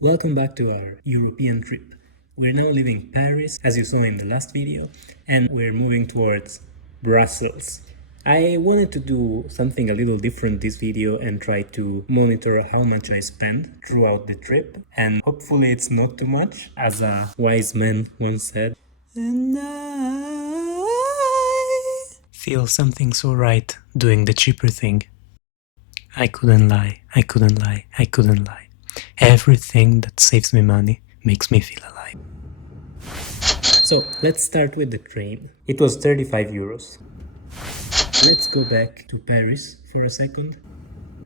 Welcome back to our European trip. We're now leaving Paris, as you saw in the last video, and we're moving towards Brussels. I wanted to do something a little different this video and try to monitor how much I spend throughout the trip, and hopefully it's not too much, as a wise man once said. And I feel something so right doing the cheaper thing. I couldn't lie. Everything that saves me money makes me feel alive. So let's start with the train. It was 35 euros. Let's go back to Paris for a second.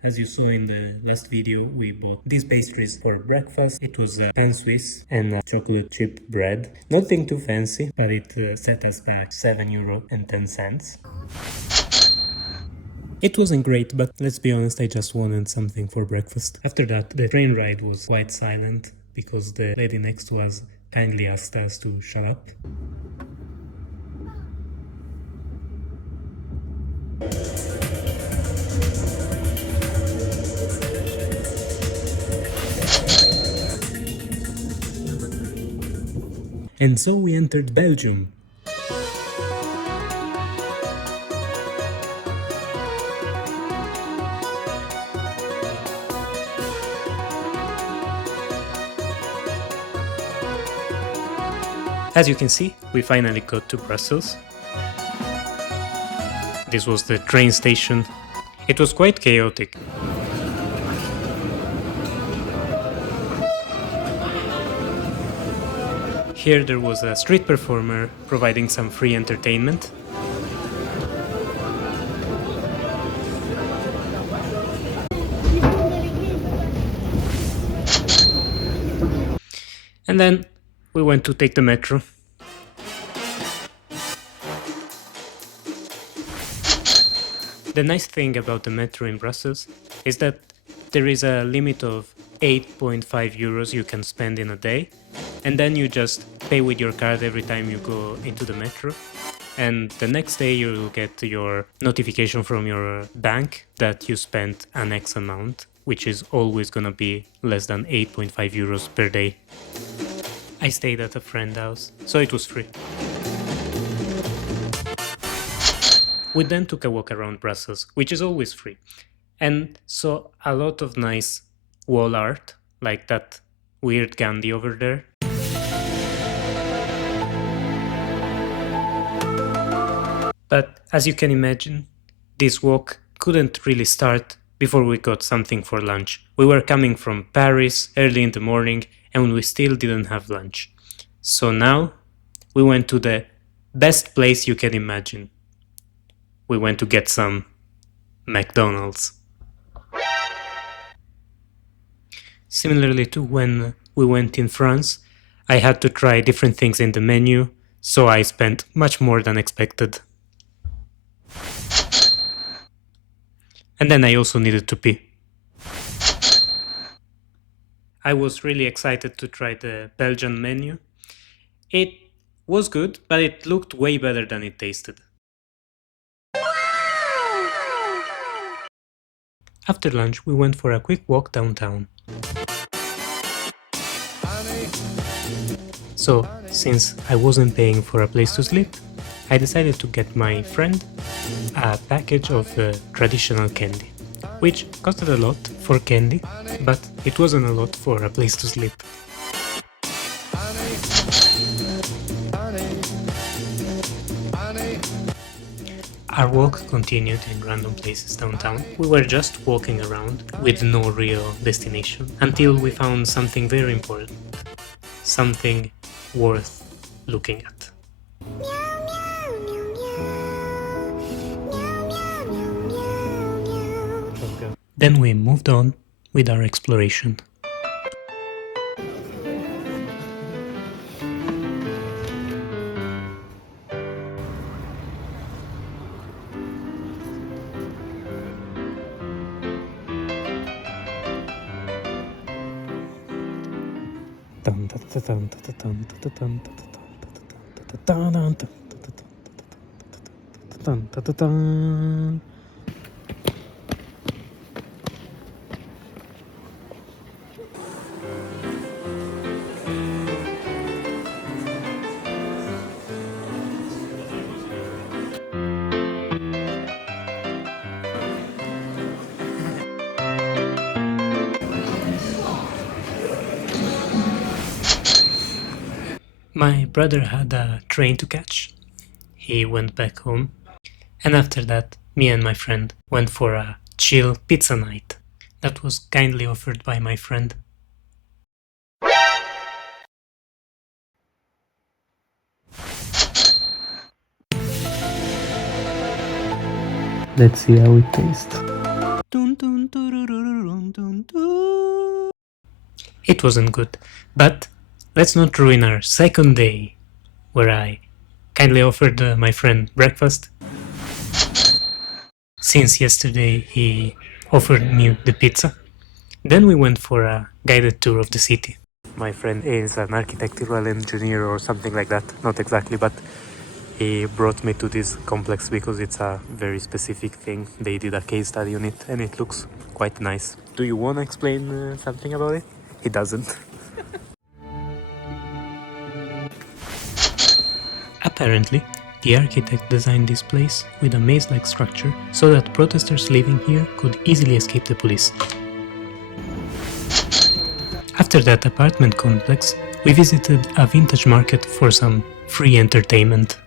As you saw in the last video, we bought these pastries for breakfast. It was pain suisse and chocolate chip bread. Nothing too fancy, but it set us back €7.10. It wasn't great, but let's be honest, I just wanted something for breakfast. After that, the train ride was quite silent because the lady next to us kindly asked us to shut up. And so we entered Belgium. As you can see, we finally got to Brussels. This was the train station. It was quite chaotic. Here there was a street performer providing some free entertainment. And then we went to take the metro. The nice thing about the metro in Brussels is that there is a limit of 8.5 euros you can spend in a day, and then you just pay with your card every time you go into the metro, and the next day you'll get your notification from your bank that you spent an X amount, which is always gonna be less than 8.5 euros per day. I stayed at a friend's house, so it was free. We then took a walk around Brussels, which is always free, and saw a lot of nice wall art, like that weird Gandhi over there. But as you can imagine, this walk couldn't really start before we got something for lunch. We were coming from Paris early in the morning and we still didn't have lunch. So now we went to the best place you can imagine. We went to get some McDonald's. Similarly to when we went in France, I had to try different things in the menu, so I spent much more than expected. And then I also needed to pee. I was really excited to try the Belgian menu. It was good, but it looked way better than it tasted. After lunch, we went for a quick walk downtown. So, since I wasn't paying for a place to sleep, I decided to get my friend a package of traditional candy, which costed a lot for candy, but it wasn't a lot for a place to sleep. Our walk continued in random places downtown. We were just walking around with no real destination until we found something very important, something worth looking at. Then we moved on with our exploration. My brother had a train to catch. He went back home. And after that, me and my friend went for a chill pizza night that was kindly offered by my friend. Let's see how it tastes. It wasn't good, but let's not ruin our second day, where I kindly offered my friend breakfast. Since yesterday he offered me the pizza. Then we went for a guided tour of the city. My friend is an architectural engineer or something like that, not exactly, but he brought me to this complex because it's a very specific thing. They did a case study on it and it looks quite nice. Do you want to explain something about it? He doesn't. Apparently, the architect designed this place with a maze-like structure so that protesters living here could easily escape the police. After that apartment complex, we visited a vintage market for some free entertainment.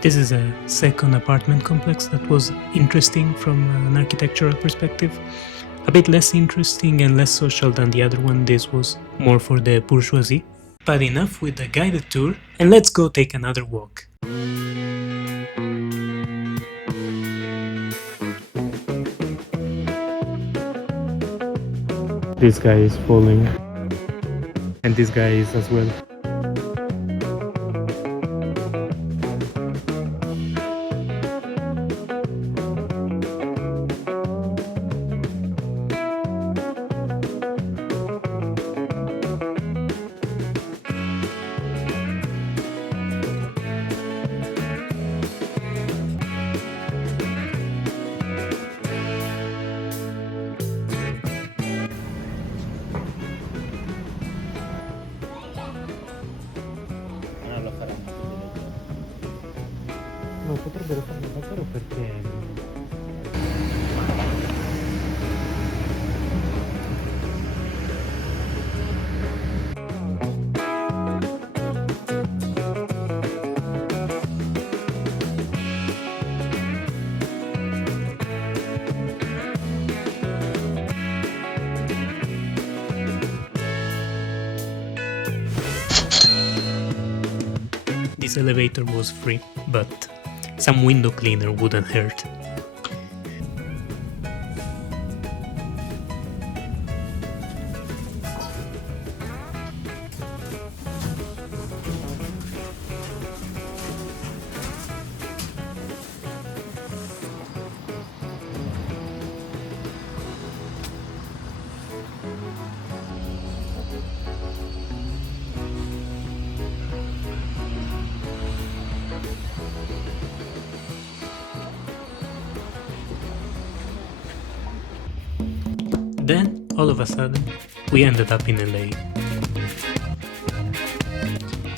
This is a second apartment complex that was interesting from an architectural perspective. A bit less interesting and less social than the other one. This was more for the bourgeoisie. But enough with the guided tour, and let's go take another walk. This guy is falling, and this guy is as well. No, potrebbero farlo davvero perché... This elevator was free, but some window cleaner wouldn't hurt. Then, all of a sudden, we ended up in LA.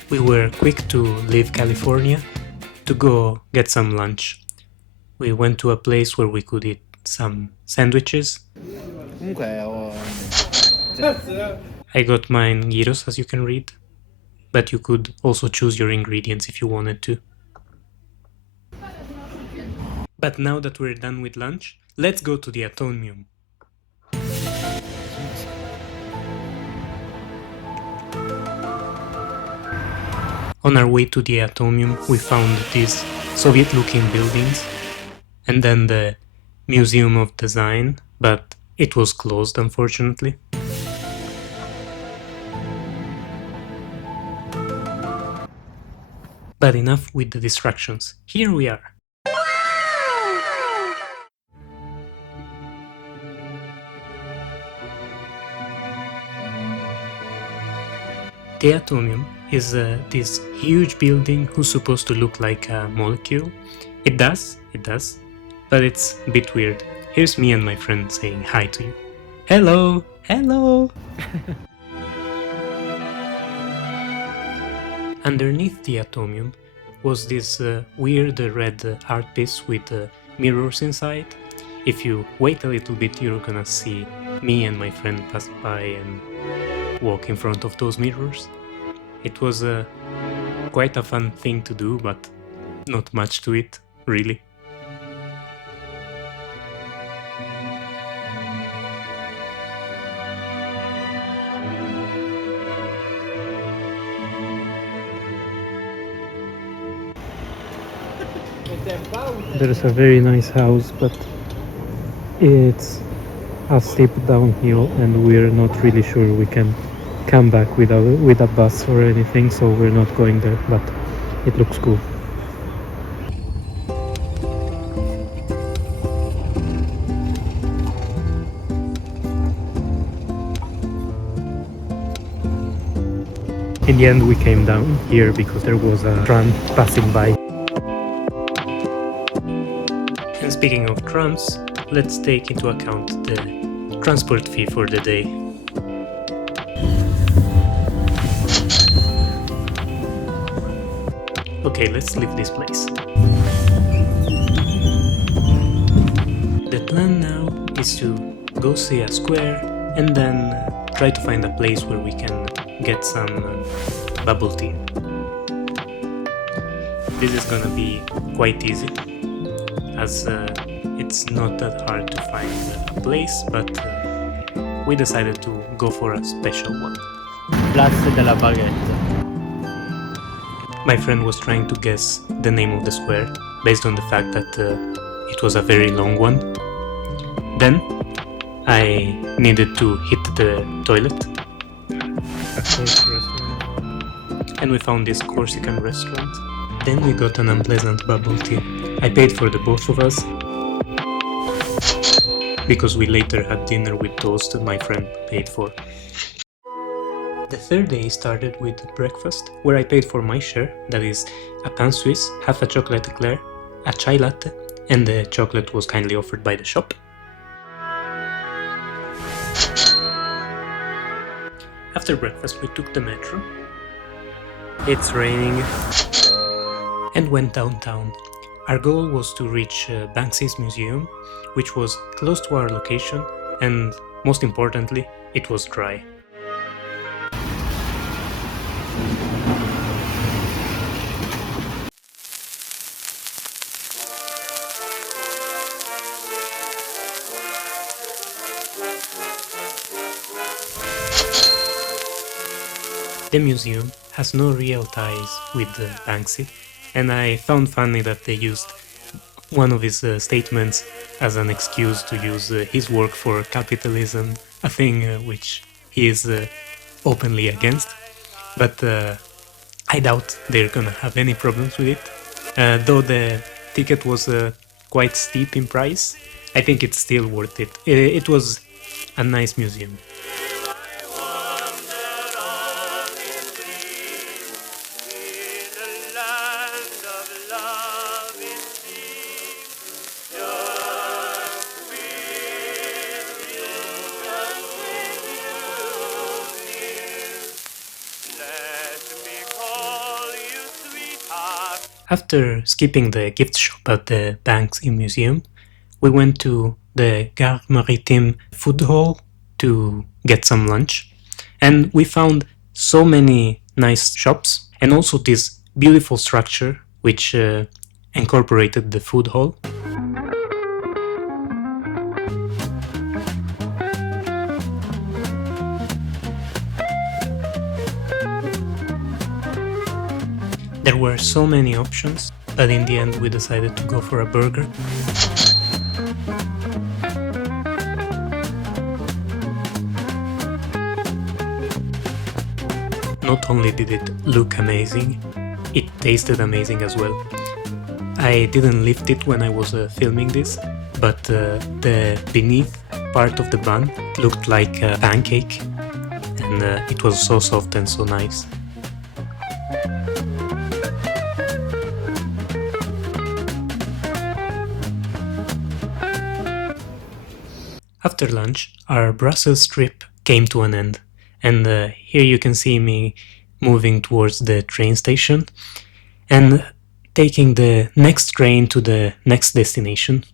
We were quick to leave California to go get some lunch. We went to a place where we could eat some sandwiches. I got mine gyros, as you can read, but you could also choose your ingredients if you wanted to. But now that we're done with lunch, let's go to the Atomium. On our way to the Atomium, we found these Soviet-looking buildings and then the Museum of Design, but it was closed, unfortunately. But enough with the distractions. Here we are. The Atomium is this huge building who's supposed to look like a molecule. It does, but it's a bit weird. Here's me and my friend saying hi to you. Hello! Hello! Underneath the Atomium, was this weird red art piece with mirrors inside. If you wait a little bit, you're gonna see me and my friend pass by and walk in front of those mirrors. It was quite a fun thing to do, but not much to it, really. There's a very nice house, but it's a steep downhill and we're not really sure we can come back with a bus or anything, so we're not going there, but it looks cool. In the end we came down here because there was a tram passing by. And speaking of trams, let's take into account the transport fee for the day. Okay, let's leave this place. The plan now is to go see a square and then try to find a place where we can get some bubble tea. This is gonna be quite easy, as it's not that hard to find a place, but we decided to go for a special one. Place de la Baguette. My friend was trying to guess the name of the square based on the fact that it was a very long one. Then I needed to hit the toilet. A Corsican restaurant. And we found this Corsican restaurant. Then we got an unpleasant bubble tea. I paid for the both of us because we later had dinner with toast my friend paid for. The third day started with breakfast, where I paid for my share, that is a pain suisse, half a chocolate eclair, a chai latte, and the chocolate was kindly offered by the shop. After breakfast we took the metro. It's raining. And went downtown. Our goal was to reach Banksy's museum, which was close to our location, and most importantly, it was dry. The museum has no real ties with Banksy, and I found funny that they used one of his statements as an excuse to use his work for capitalism, a thing which he is openly against, but I doubt they're gonna have any problems with it. Though the ticket was quite steep in price, I think it's still worth it. It was a nice museum. After skipping the gift shop at the Banksy Museum, we went to the Gare Maritime food hall to get some lunch, and we found so many nice shops and also this beautiful structure which incorporated the food hall. There were so many options, but in the end we decided to go for a burger. Not only did it look amazing, it tasted amazing as well. I didn't lift it when I was filming this, but the beneath part of the bun looked like a pancake, and it was so soft and so nice. After lunch, our Brussels trip came to an end, and here you can see me moving towards the train station. And taking the next train to the next destination.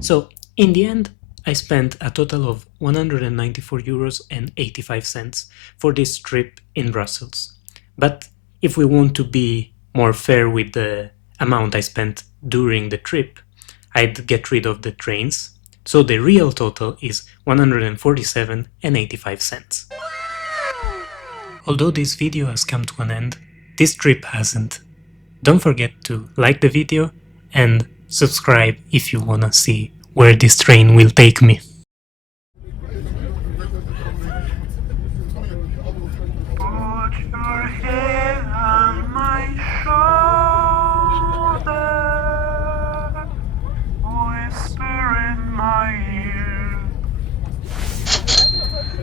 So, in the end, I spent a total of 194 euros and 85 cents for this trip in Brussels. But if we want to be more fair with the amount I spent during the trip, I'd get rid of the trains. So the real total is 147 and 85 cents. Although this video has come to an end, this trip hasn't. Don't forget to like the video and subscribe if you wanna see where this train will take me.